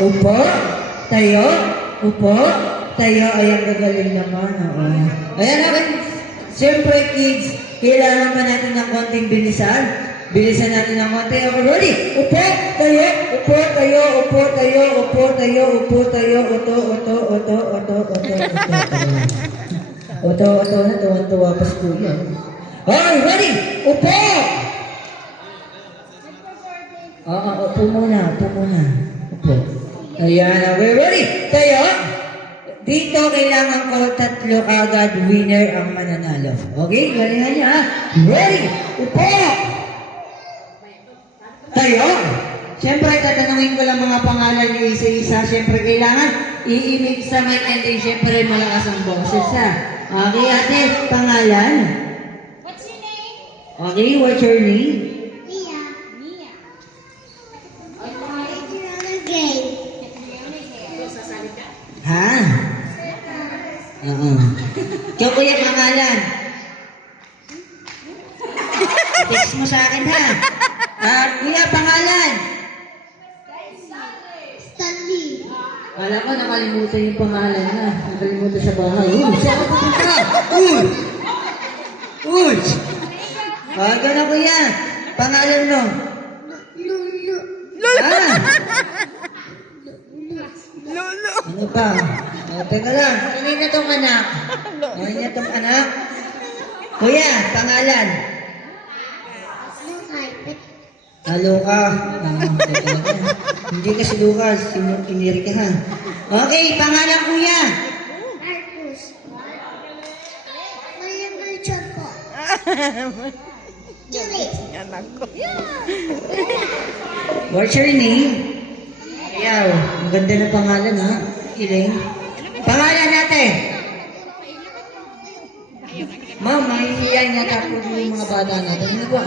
upo, tayo, upo, tayo. Ayan, gagaling naman. Oo. Ayan, okay. Siyempre, kids, kailangan pa natin ng konting bilisan. Bilisan natin ng konti. Okay, ready? Upo, tayo, upo, tayo, upo, tayo, upo, tayo, upo, tayo, uto, uto, uto, uto, uto, uto, uto, uto, na, tuwan-tuwa pa si Kuya. Okay, ready? Upo! Oo, upo muna, upo muna. Upo. Ayan, okay, ready? Tayo. Dito, kailangan ko tatlo agad winner ang mananalo. Okay, galingan niyo ha. Ready? Upo! Tayo. Siyempre, tatanungin ko lang mga pangalan niyo isa-isa. Siyempre, kailangan i-imig sa mic and then siyempre malakas ang boses ha. Okay, ate, pangalan? What's your name? Okay, what's your name? Mia. Mia. Gray. Ha? Oo. Ikaw, kuya, pangalan? Text mo sa akin, ha? Kuya, pangalan? Stanley. Alam ko, nakalimutan yung pangalan na. Nakalimutan sa bahay. Saan ka pupunta? Uy! Gano'n, kuya. Pangalan mo? Lulu. Lulu. Ano pa? Teka lang. Kanina tong anak. Kanina tong anak. Kuya, pangalan? Luka. Hindi kasi Lucas. Siniri ka ha. Okay, pangalan kuya. Marcus. William Richard po. Julie. What's your name? Ayaw. Ang ganda ng pangalan ha. Iling. Pangalan natin. Ma'am, mahihiyain nga tapos yung mga bata natin. Ano ba?